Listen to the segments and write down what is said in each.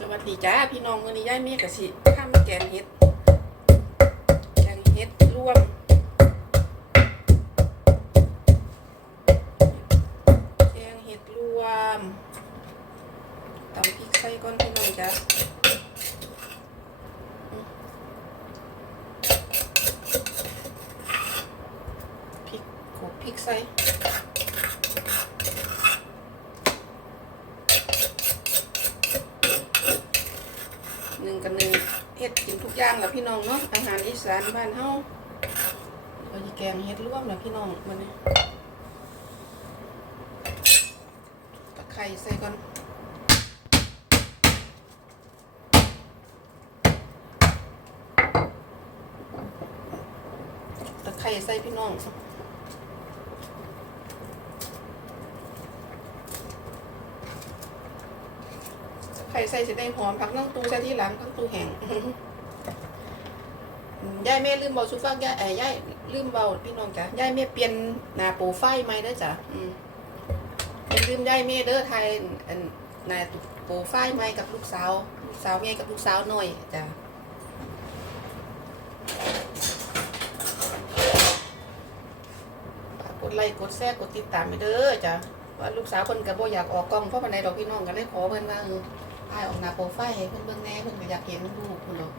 สวัสดีจ้าพี่น้องมื้อนี้ย่ายเมียกะสิทำแกงเห็ดแกงเห็ดรวมแกงเห็ดรวมตำพริกใส่ก่อนพี่น้องจ้าพริกขลกพริกใส่ หนึ่งกับหนึ่งเฮ็ดกินทุก อย่างละพี่น้องเนาะอาหารอีสานบ้านเฮาเราจะแกงเฮ็ดร่วมละพี่น้องมันนี้ตะไคร้ใส่ก่อนตะไคร้ใส่พี่น้องไคร้ใส่จะได้หอมผักนั่งตูใส่ที่หลังทั้งตูแห้ง ยายแม่ลืมเบาซูฟักยายไอ้ยายลืมเบาพี่น้องจ้ะยายแม่เปลี่ยนหน้าโปรไฟล์ใหม่เด้อจ้ะอืมอย่าลืมยายแม่เด้อไทยอันหน้าโปรไฟล์ใหม่กับลูกสาวลูกสาวแม่กับลูกสาวหน้อยจ้ะกดไลค์กดแชร์กดติดตามไปเด้อจ้ะว่าลูกสาวเพิ่นก็บ่อยากออกกล้องเพราะปานใดดอกพี่น้องก็เลยขอเพิ่นว่าเออพายออกหน้าโปรไฟล์ให้เพิ่อนเบิ่งแน่เพิ่อนก็อยากเห็นลูกเพิ่นดอก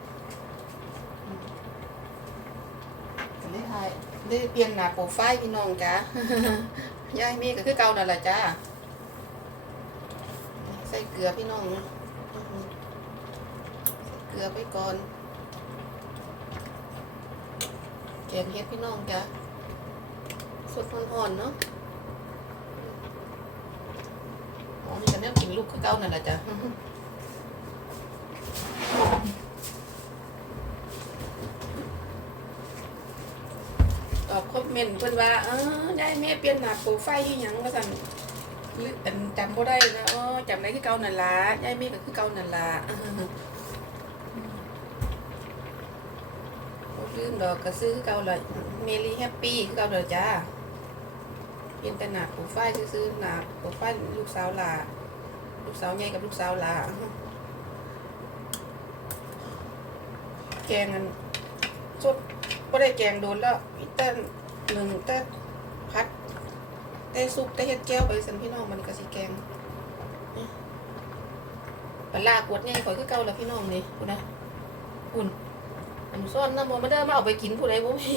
ก็เลยถ่ายได้เปลี่ยนหน้าโปรไฟล์พี่น้องจ้ายายมีก็คือเก่านั่นแหละจ้าใส่เกลือพี่น้องใส่เกลือไปก่อนแกงเฮ็ดพี่น้องจ้าสดอ่อนๆเนาะอ๋อนี่ก็แนวกินลูกคือเก่านั่นแหละจ้า อบคอมเมนต์เพิ่นว่า เออยายแม่เปลี่ยนหน้าโปรไฟล์อีหยังว่าซั่นหรืออันจำบ่ได้นะอ๋อจำได้คือเก่านั่นล่ะยายแม่ก็คือเก่านั่นล่ะบ่ลืมดอกก็ซื้อคือเก่าล่ะเมลี่แฮปปี้คือเก่าเด้อจ้าเปลี่ยนแต่หน้าโปรไฟล์ซื่อๆหน้าโปรไฟล์ลูกสาวล่ะลูกสาวใหญ่กับลูกสาวล่ะแกงอันสดก็ได้แกงโดนแล้ว แต่หนึ่งแต่พัดแต่ซุปแต่เฮ็ดแก้วไปสันพี่น้องมันก็สิแกงนี่ปลาร้ากวดใหญ่ข่อยคือเก่าแล้วพี่น้องนี่คุณนะคุณอันซ้อนน้ำมันมาเด้มาเอาไปกินผู้ใดบ่มี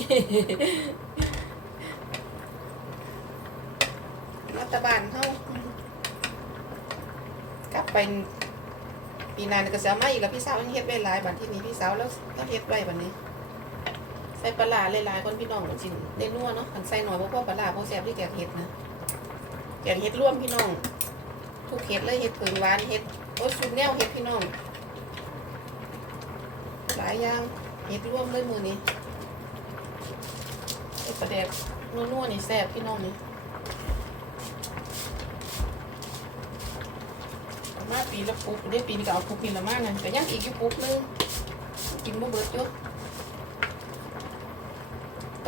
รัฐบาลเฮากลับไปปีหน้านี่ก็สิเอามาอีกแล้วพี่สาวยังเฮ็ดไว้หลายบัดที่นี้พี่สาวแล้วก็เฮ็ดไว้บัดนี้ ใส่ปลาหลายๆคนพี่น้องจริงได้นัวเนาะอันใส่หน่อยเพราะว่าปลาเพราะแซ่บที่แกงเห็ดนะแกงเห็ดร่วมพี่น้อง ทุกเห็ดเลยเห็ดผืองหวานเห็ดโอ้สุดแนวเห็ดพี่น้อง หลายอย่างเห็ดร่วมเลยมือนี้ไอ้ปลาแดกนัวๆนี่แซ่บพี่น้องนี่มาปีละปุ๊บได้ปีนี้ก็เอาปุ๊บปีละมานั่นแต่ยังอีกอยู่ปุ๊บนึงกินบ่เบิดอยู่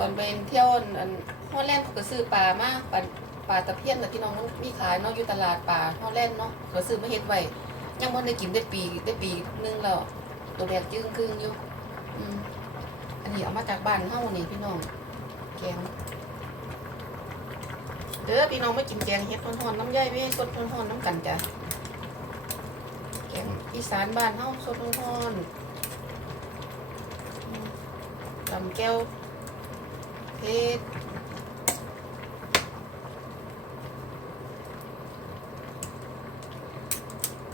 อนไปเที่ยวอันฮอลแลนด์เขาก็ซื้อปลามากปลาปลาตะเพียนแต่ที่น้องมีขายเนาะอยู่ตลาดปลาฮอลแลนด์เนาะเขาซื้อมาเฮ็ดไว้ยังบ่ได้กินได้ปีได้ปีนึงแล้วตัวแดกจึ้งครึ่งอยู่อืมอันนี้เอามาจากบ้านเฮานี่พี่น้องแกงเด้อพี่น้องมากินแกงเฮ็ดฮ้อนๆน้ำย่อยไว้สดฮ้อนๆน้ำกันจ้ะแกงอีสานบ้านเฮาสดฮ้อนๆตำแก้ว เพชร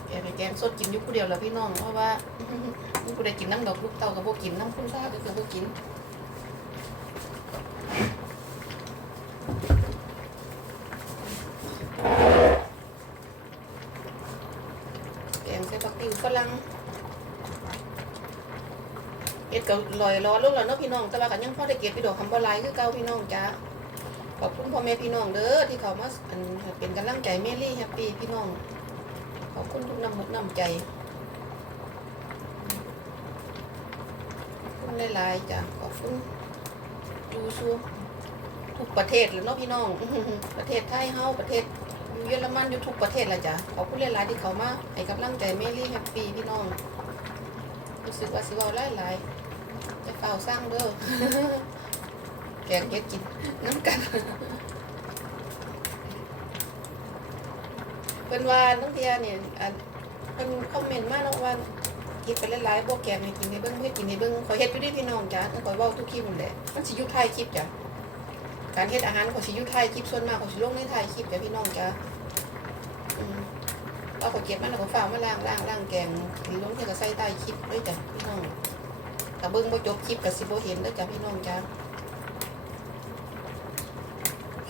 แกไปแกมสดกินยุคผู้เดียวแล้วพี่น้อง เพราะว่านี่ผู้ใดกินน้ำดอกลูกเต่ากับพวกกินน้ำคุณซ่าก็คือพวกกินแกงใส่ผักติ๋วฝรั่งเอ็ดก็ ลอยรอลูกแล้วเนาะพี่น้อง แต่ว่ากันยังพ่อได้เก็บพี่ดอกคำบลายคือเก่าพี่น้องจ้าขอบคุณพ่อแม่พี่น้องเด้อที่เขามาอันเป็นกำลังใจเมลี่แฮปปี้พี่น้อง ขอบคุณทุกน้ำมุกน้ำใจขอบคุณหลายๆจ้ะขอบคุณดูซูทุกประเทศเลยเนาะพี่น้อง ประเทศไทยเฮาประเทศเยอรมันอยู่ทุกประเทศละจ้ะขอบคุณหลายๆที่เขามาให้กำลังใจเมลี่แฮปปี้พี่น้องรู้สึกว่าสิเว้าหลายๆ จะเฝ้าสร้างเด้อแกงเฮ็ดกินน้ำกันเป็นว่าน้องเทียเนี่ยอันเป็นคอมเมนต์มาแล้วว่ากินไปหลายๆพวกแกงให้กินในเบิ้งให้กินในเบิ้งขอเฮ็ดอยู่ด้วยพี่น้องจ้ะต้องขอเว้าทุกคลิปนั่นแหละมันสิอยู่ท้ายคลิปจ้ะการเฮ็ดอาหารขอสิอยู่ท้ายคลิปส่วนมากขอสิลงในท้ายคลิปจ้ะพี่น้องจ้ะเอาขอเก็บมันแล้วก็ฝากมาล้างล้างล้างแกงลงเที่ยก็ใส่ใต้คลิปด้วยจ้ะพี่น้อง ถ้าเบิ้งบ่จบคลิปก็สิบ่เห็นเด้อจ้ะพี่น้องจ้ะ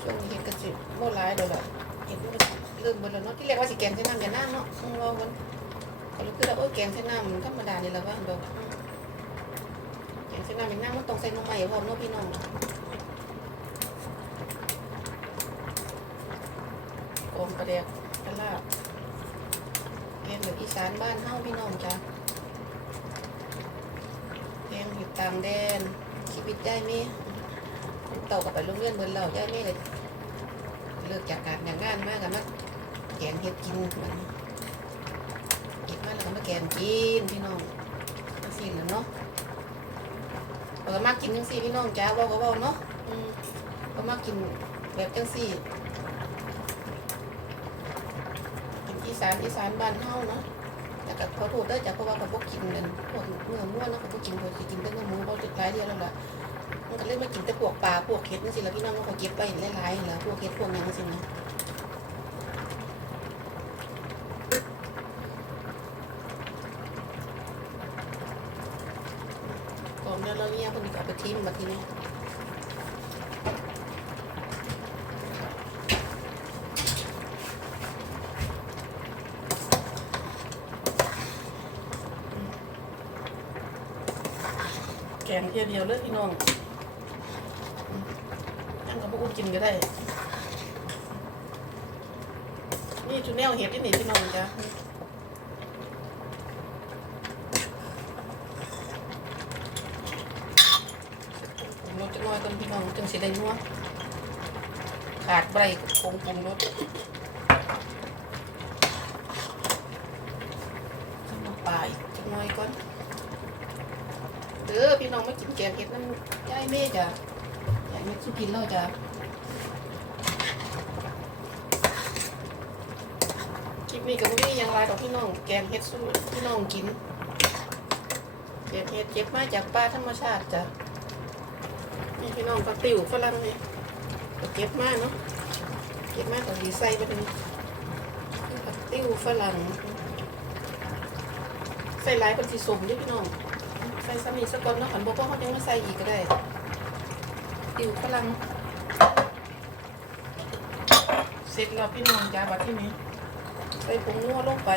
ช่วงนี้เฮ็ดก็สิบ่หลายเด้อล่ะเฮ็นเริ่มเบิ่แล้วเนาะที่แรกว่าสิแกงใส่น้ำอย่าน้ำเนาะอืมว่ามันก็เลยคือว่าโอ้ยแกงใส่น้ำธรรมดานี่ละว่าดอกอืมแกงใส่น้ำอย่งน้ำมันต้องใส่น้ำใหม่พร้อมเนาะพี่น้องกรมประเดียวกระลาบแกงแบบอีสานบ้านเฮาพี่น้องจ้ะ งอยู่ตางแดนชีวิตได้ไหมเต่ากับไปโรงเรียนเหมือนเราได้ไหมเลยเลิกจากการอย่างงานมากกันมาแกงเฮ็ดกินมันเก็บมาแล้วก็มาแกงกินพี่น้องจังซี่แหละเนาะเราก็มากินจังซี่พี่น้องจ้าว่าก็เว่าเนาะอืมก็มากินแบบจังซี่กินอีสานอีสานบ้านเฮาเนาะ แต่ก็ขอโทษเด้อจ้ะเพราะว่าเขาบ่กินกันพวกเนื้อม้วนเนาะเขาบ่กินเขาสิกินแต่เนื้อหมูเขาจุดหลายเดียวแล้วล่ะมันก็เลยมากินแต่พวกปลาพวกเห็ดนั่นสิแล้วพี่น้องมันก็เก็บไว้หลายๆแล้วพวกเห็ดพวกหยังสินะก่อนเดี๋ยวเราเนี่ยคนนี้ก็เอาไปทิ้งมาทีนี้ งเพียเดียวเลยพี่น้องนั่งกับพวกกินก็ได้ นี่ชุดแนวเห็ดที่นี่พี่น้องจ้ะปรุงรสจะน้อยต้นพี่น้องจึงสิได้นัวขาดใบผงปรุงรสจะมาปลายจะน้อยก่อน เออพี่น้องมากินแกงเห็ดนั่นยายเม่จ้ะยากมีสุกินแล้วจ้ะคลิปนี้ก็ไม่ได้ยังไรดอกพี่น้องแกงเห็ดสู้พี่น้องกินแกงเห็ดเก็บมาจากป่าธรรมชาติจ้ะนี่พี่น้องก็ติวฝรั่งนี่ก็เก็บมาเนาะเก็บมาตอนดีใสไปถึงผักติ้วฝรั่งใส่ลายคนสีสมด้วยพี่น้อง ใส่สมีสกอนเนาะขันบกว่าเขายังไม่ใส่อีกก็ได้ติวฝรั่งเสร็จแล้วพี่น้องจ้าบัดที่นี้ ใส่ผงนัวลงไป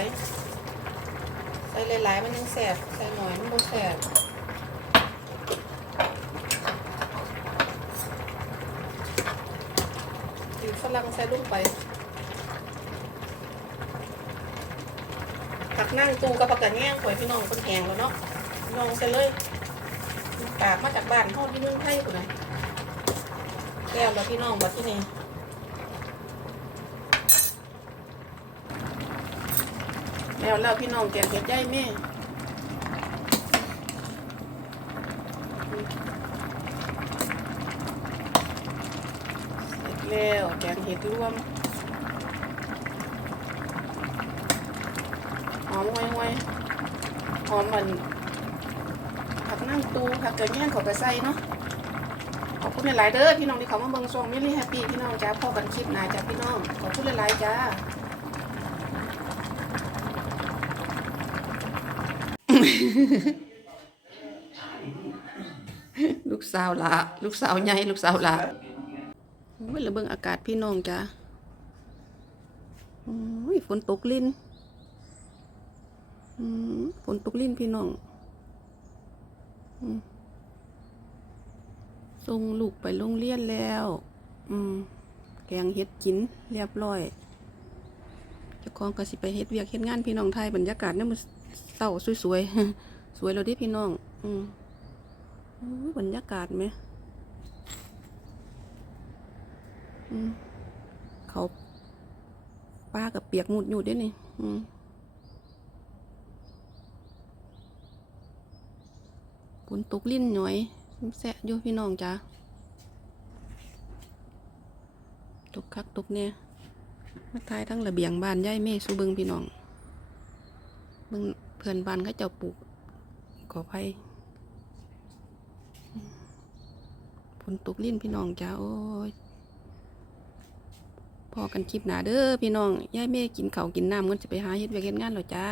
ใส่หลายๆ มันยังแสบใส่หน่อยมันโมแสบติวฝรั่งใส่ลงไปผักนั่งตูกับผักกระแง่งข่อยพี่น้องคนแหงแล้วเนาะ พี่น้องใส่เลยปากมาจากบ้านพ่อที่เมืองไทยกูนะแล้วแล้วพี่น้องมาที่นี่แล้วแล้วพี่น้องแกงเห็ดย่ายแม่เสร็จแล้วแกงเห็ดรวมหอมไว้ไว้หอมมัน นั่งตูผักกระเงี้ยนเขาไปใส่เนาะขอบคุณหลายๆเด้อพี่น้องที่เขามาเบิ่งซองมิลลี่แฮปปี้พี่น้องจ้าพ่อกันคลิปหน้าจ้าพี่น้องขอบคุณหลายๆจ้าลูกสาวละลูกสาวใหญ่ลูกสาวละโอ้ยแล้วเบิ่งอากาศพี่น้องจ้าโอ้ยฝนตกลิ้นฝนตกลิ้นพี่น้อง ส่งลูกไปโรงเรียนแล้ว อืม แกงเฮ็ดกินเรียบร้อยจ้าของก็สิไปเฮ็ดเวียกเฮ็ดงานพี่น้องไทยบรรยากาศเนี่ยมันเศร้าสวยๆ สวยแล้วดิพี่น้อง อืมบรรยากาศไหมเขาปลากับเปียกหมุดอยู่เด้วยนี่ อืม นตกลิ้นหน่อยแสะอยู่พี่น้องจ้าตกคักตกเนี่ยมาทายทั้งระเบียงบ้านย่ายแม่สูเบิงพี่น้องเบิงเพื่อนบ้านเขาเจ้าปลูกขออภัยฝนตกลิ้นพี่น้องจ้าโอ้ยพอกันคลิปหนาเด้อพี่น้องย่ายแม่กินเขากินน้ำกันจะไปหาเฮ็ดเวียกเฮ็ดงานแล้วจ้า